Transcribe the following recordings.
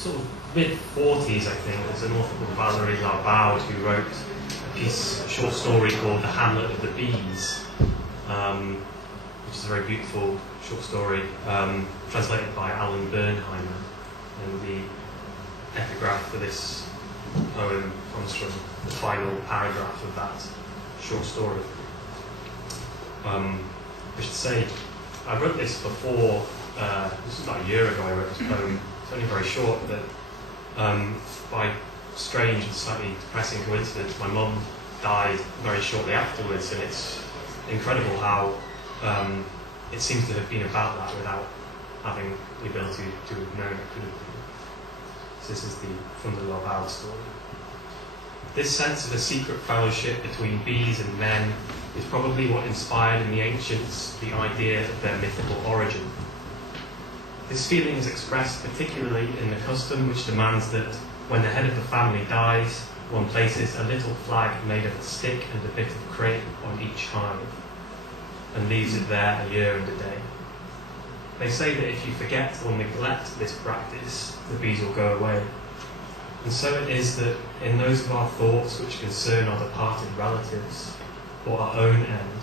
sort of mid-40s, I think. There's an author called Valerie Larbaud who wrote a short story called The Hamlet of the Bees, which is a very beautiful short story, translated by Allan Bernheimer. And the epigraph for this poem comes from the final paragraph of that short story. I should say, I wrote this before, this was about a year ago I wrote this poem. It's only very short, but by strange and slightly depressing coincidence, my mum died very shortly afterwards, and it's incredible how it seems to have been about that without having the ability to have known it could have been. So this is from the Larbaud story. This sense of a secret fellowship between bees and men is probably what inspired in the ancients the idea of their mythical origin. This feeling is expressed particularly in the custom which demands that when the head of the family dies, one places a little flag made of a stick and a bit of crape on each hive, and leaves it there a year and a day. They say that if you forget or neglect this practice, the bees will go away. And so it is that in those of our thoughts which concern our departed relatives, or our own end,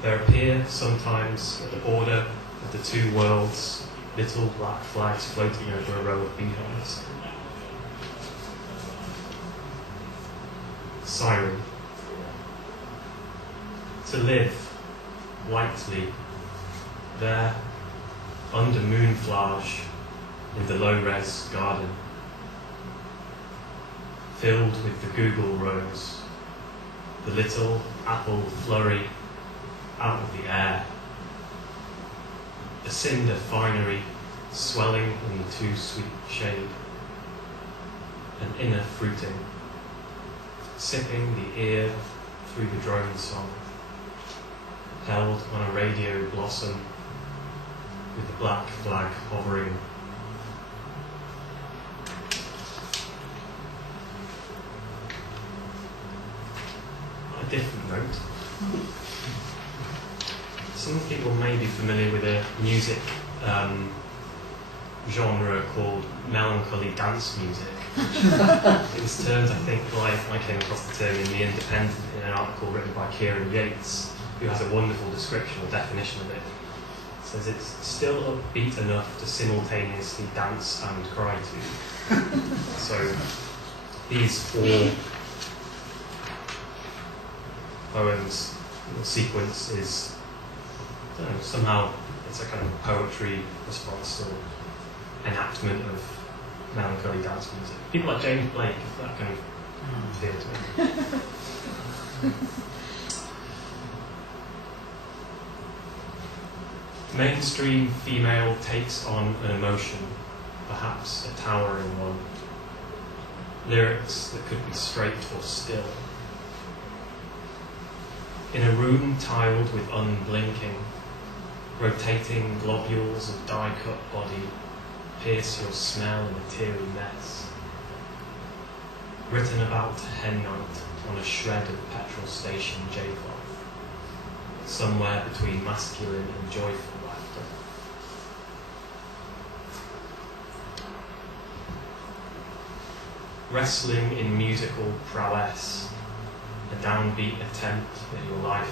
there appear sometimes at the border of the two worlds little black flags floating over a row of beehives. Siren. To live lightly there under moonflage in the low-res garden, filled with the Google rose, the little apple flurry out of the air, a cinder finery swelling in the too sweet shade, an inner fruiting, sipping the ear through the drone song, held on a radio blossom with the black flag hovering. On a different note, some people may be familiar with a music genre called melancholy dance music. It was termed, I think, I came across the term in The Independent in an article written by Kieran Yates, who has a wonderful description or definition of it. It says it's still upbeat enough to simultaneously dance and cry to. So these four poems, the sequence is, I don't know, somehow it's a kind of poetry response or enactment of melancholy dance music. People like James Blake, that kind of feel to me. Mainstream female takes on an emotion, perhaps a towering one. Lyrics that could be straight or still. In a room tiled with unblinking, rotating globules of die-cut body pierce your smell in a teary mess. Written about hen night on a shred of petrol station J-cloth, somewhere between masculine and joyful laughter. Wrestling in musical prowess, a downbeat attempt at your life,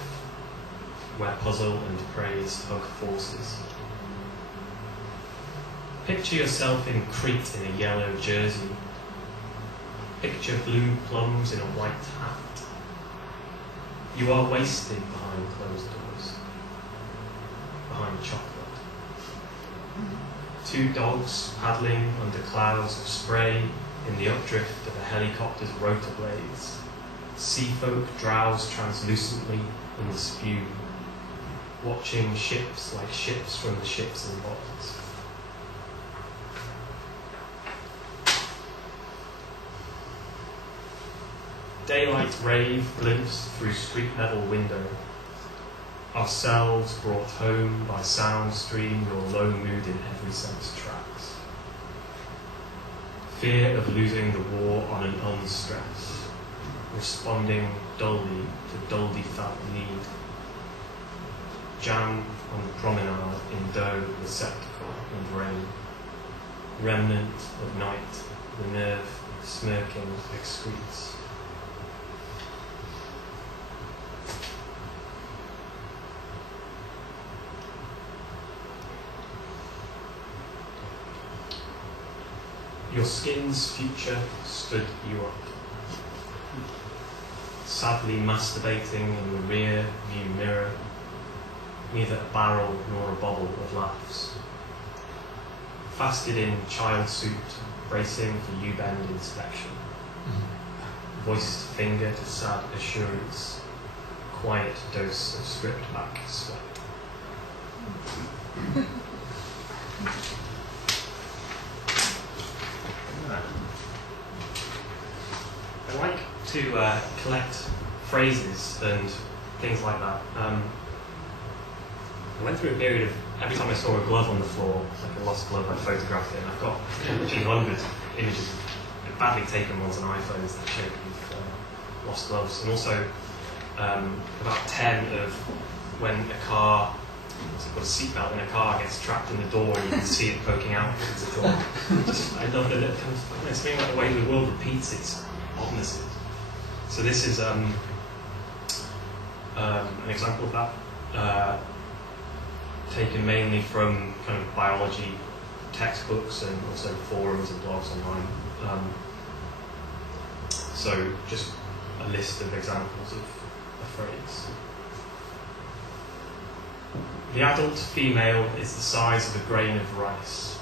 where puzzle and praise hug forces. Picture yourself in Crete in a yellow jersey. Picture blue plums in a white hat. You are wasted behind closed doors, behind chocolate. Two dogs paddling under clouds of spray in the updrift of a helicopter's rotor blades. Sea folk drowse translucently in the spume, watching ships like ships from the ships in bottles. Daylight rave glimpsed through street level window. Ourselves brought home by sound stream, your low mood in every sense tracks. Fear of losing the war on an unstress, responding dully to dully felt need. Jam on the promenade in dough, receptacle and rain. remnant of night, the nerve smirking excretes. Your skin's future stood you up, sadly masturbating in the rear view mirror, neither a barrel nor a bubble of laughs. Fasted in child suit, bracing for U-bend inspection. Voiced finger to sad assurance, quiet dose of script back sweat. I like to collect phrases and things like that. I went through a period of every time I saw a glove on the floor, like a lost glove, I photographed it, and I've got a few hundred images, badly taken ones on iPhones that show these lost gloves, and also about 10 of when a car, got a seatbelt in a car, gets trapped in the door and you can see it poking out of the door. I love that it kind of, it's something like the way the world repeats its oddnesses. So this is an example of that, taken mainly from kind of biology textbooks and also forums and blogs online. So just a list of examples of a phrase. The adult female is the size of a grain of rice.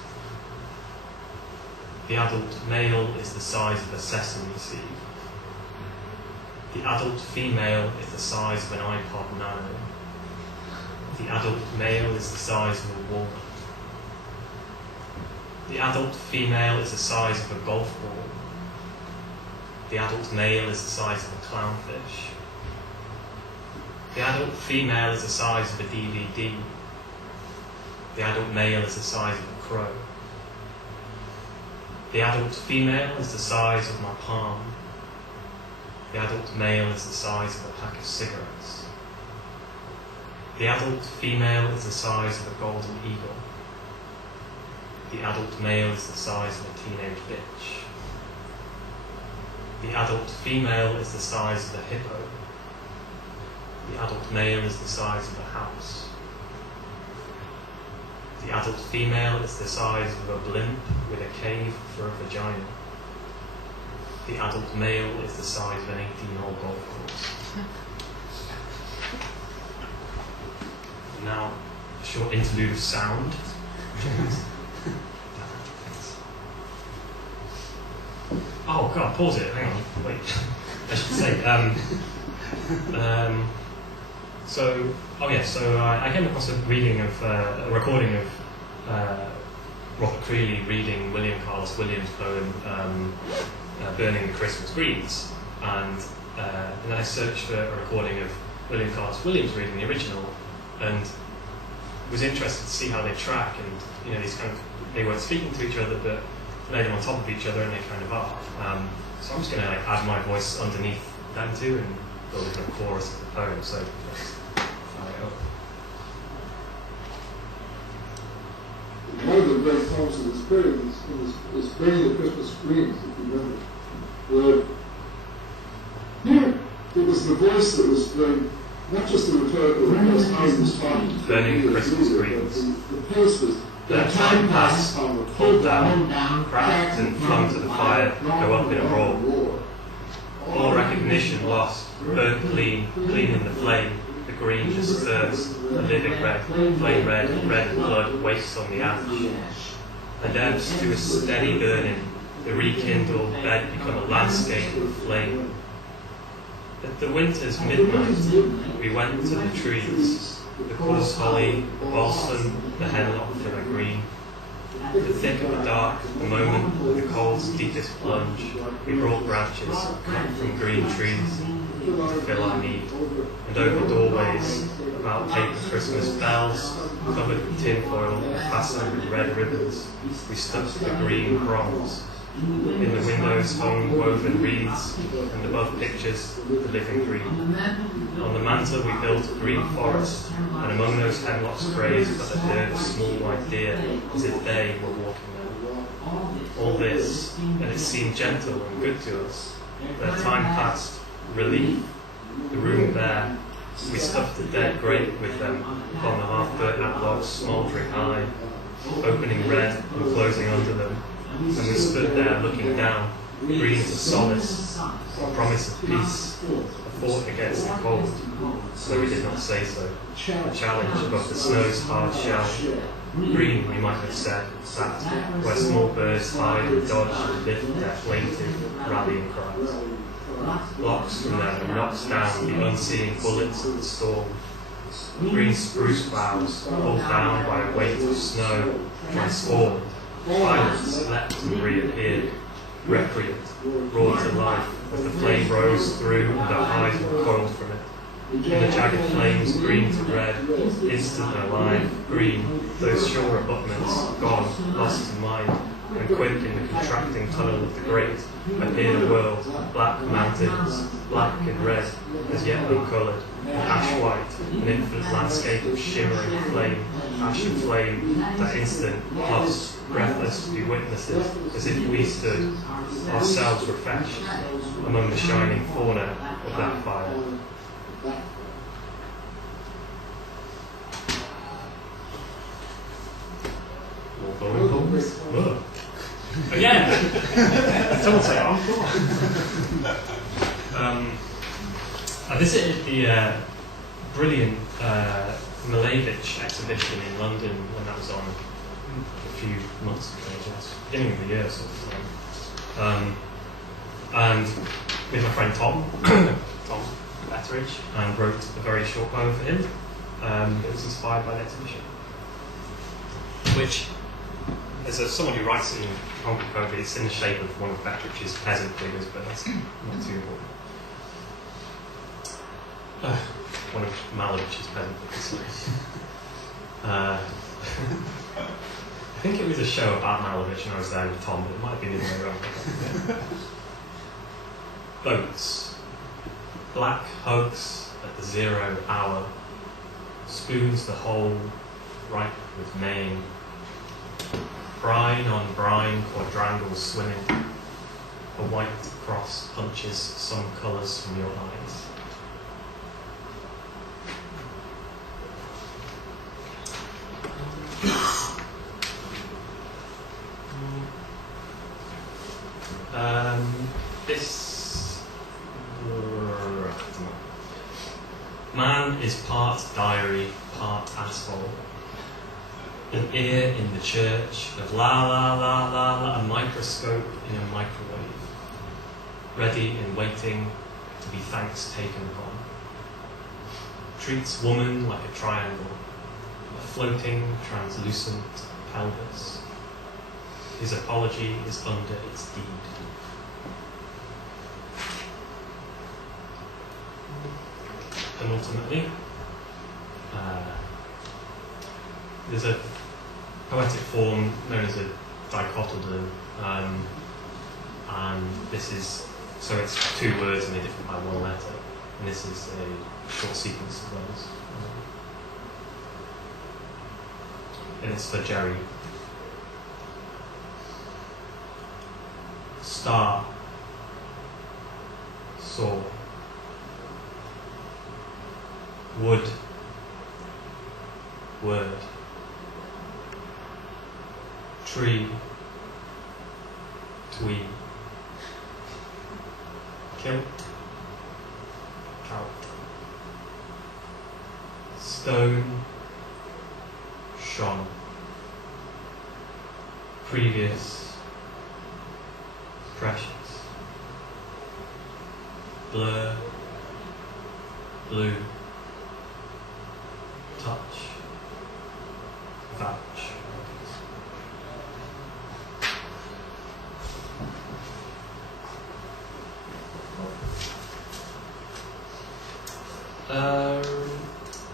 The adult male is the size of a sesame seed. The adult female is the size of an iPod Nano. The adult male is the size of a walnut. The adult female is the size of a golf ball. The adult male is the size of a clownfish. The adult female is the size of a DVD. The adult male is the size of a crow. The adult female is the size of my palm. The adult male is the size of a pack of cigarettes. The adult female is the size of a golden eagle. The adult male is the size of a teenage bitch. The adult female is the size of a hippo. The adult male is the size of a house. The adult female is the size of a blimp with a cave for a vagina. The adult male is the size of an 18-hole golf course. And now, a short interlude of sound. Oh God, pause it, hang on, wait. I should say, I came across a recording of Robert Creeley reading William Carlos Williams' poem, Burning the Christmas Greens, and then I searched for a recording of William Carlos Williams reading the original, and was interested to see how they track, and these kind of, they weren't speaking to each other, but laid them on top of each other, and they kind of are. So I'm just going to add my voice underneath them two and build a kind of chorus of the poem. So let's fire it up. One of the great poems of this period is Burning the Christmas Greens, if you remember. Where here it was the voice that was playing, not just the rhetorical, but also how he was talking. Burning the Christmas Greens. The pace was. The time passed, pulled down, cracked and flung to the fire, go up in a roar. All recognition lost, burnt clean in the flame, the green just thirst, the living red, flame red blood wastes on the ash. And ebbs to a steady burning, the rekindled bed become a landscape of flame. At the winter's midnight, we went to the trees, the coarse holly, the balsam, the hemlock for the green. The thick of the dark, the moment of the cold's deepest plunge, we brought branches cut from green trees to fill our need. And over doorways, about paper Christmas bells, covered with tinfoil and fastened with red ribbons, we stuck the green prongs. In the windows hung woven wreaths, and above pictures, the living green. On the mantel we built a green forest, and among those hemlocks grazed but a herd of small white deer, as if they were walking there. all this, and it seemed gentle and good to us. Their time passed, relief, the room bare. We stuffed the dead grate with them upon the half-burnt logs smouldering high, opening red and closing under them, and we stood there looking down, breathing to solace, a promise of peace, a fort against the cold, though we did not say so, a challenge above the snow's hard shell. Green, we might have said, that where small birds hide and dodge and lift their plaintive, rallying cries. Blocks from them and knocks down the unseeing bullets of the storm. Green spruce boughs, pulled down by a weight of snow, transformed, violence leapt and reappeared, recreant, roared to life as the flame rose through and our eyes were coiled from it. In the jagged flames, green to red, instant alive, green, those shore abutments, gone, lost to mind, and quick in the contracting tunnel of the great, appeared a world, black mountains, black and red, as yet uncoloured, ash white, an infinite landscape of shimmering flame, ash and flame, that instant, lost, breathless, to be witnesses, as if we stood, ourselves refreshed, among the shining fauna of that fire. Again! Someone say encore. I visited the brilliant Malevich exhibition in London when that was on a few months ago, I guess, beginning of the year sort of time. And with my friend Tom, Tom Betteridge, and wrote a very short poem for him that was inspired by the exhibition. Which, as someone who writes in concrete poetry, it's in the shape of one of Betteridge's peasant figures, but that's not too important. One of Malevich's peasant figures. I think it was a show about Malevich and I was there with Tom, but it might have been the other way around. Boats. Black hugs at the 0 hour. Spoons the whole, ripe with Maying. Brine on brine, quadrangles swimming. A white cross punches some colours from your eyes. This man is part diary, part asphalt. An ear in the church of la la la la la, a microscope in a microwave, ready and waiting to be thanks taken upon. Treats woman like a triangle, a floating, translucent pelvis. His apology is under its deed. And ultimately, there's a poetic form known as a dicotyledon, and this is, so it's two words and they're different by one letter, and this is a short sequence of those. And it's for Jerry. Star, saw, wood, word, tree, twee, kilt, trout, stone, shone, previous, precious, blur, blue, touch, vouch.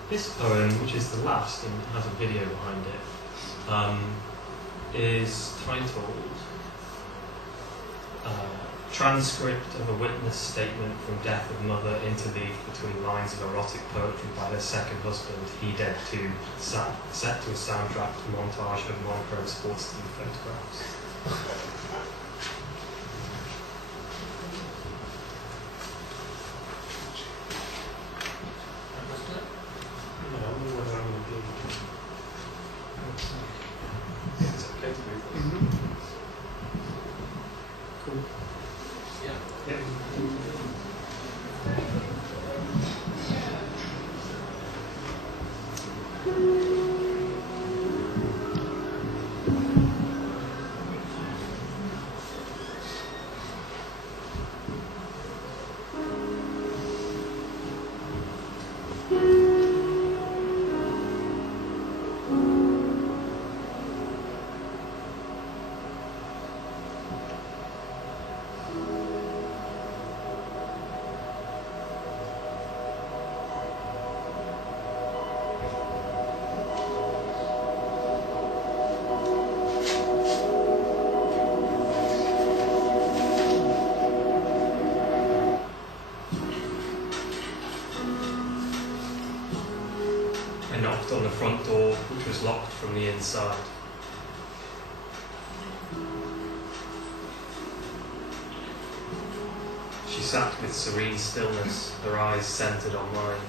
This poem, which is the last and has a video behind it, is titled Transcript of a Witness Statement from Death of Mother interleaved between lines of erotic poetry by their second husband, he dead too, set to a soundtrack montage of monochrome sports team photographs. It's okay to move this. Cool. Yeah. I knocked on the front door, which was locked from the inside. She sat with serene stillness, her eyes centered on mine.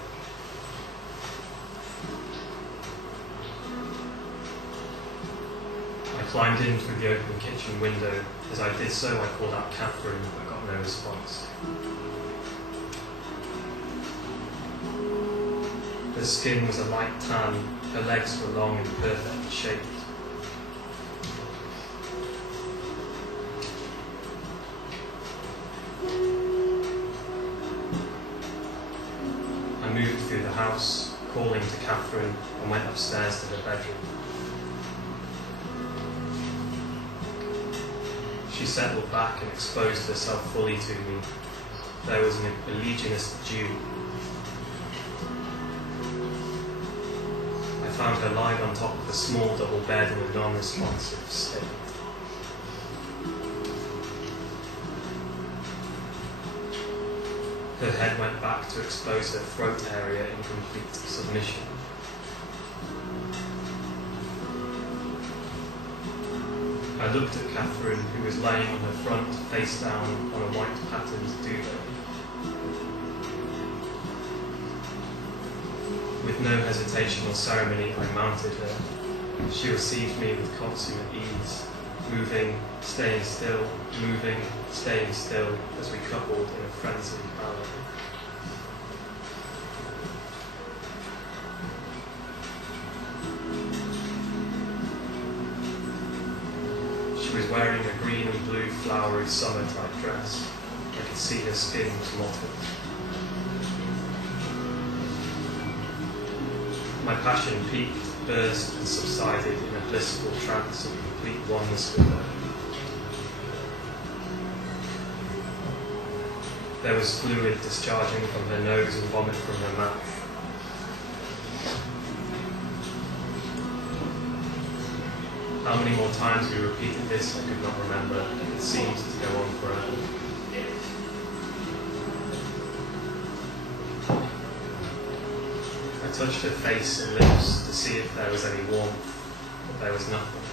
I climbed in through the open kitchen window. As I did so, I called out Catherine, but got no response. Her skin was a light tan, her legs were long and perfectly shaped. I moved through the house, calling to Catherine, and went upstairs to her bedroom. She settled back and exposed herself fully to me. There was an illegionist Jew. I found her lying on top of a small double bed in a non-responsive state. Her head went back to expose her throat area in complete submission. I looked at Catherine, who was laying on her front, face down, on a white patterned duvet. With no hesitation or ceremony, I mounted her. She received me with consummate ease, moving, staying still, moving, staying still, as we coupled in a frenzied ballet. She was wearing a green and blue flowery summer-type dress. I could see her skin was mottled. My passion peaked, burst, and subsided in a blissful trance of complete oneness with her. There was fluid discharging from her nose and vomit from her mouth. How many more times we repeated this, I could not remember. It seemed to go on forever. I touched her face and lips to see if there was any warmth, but there was nothing.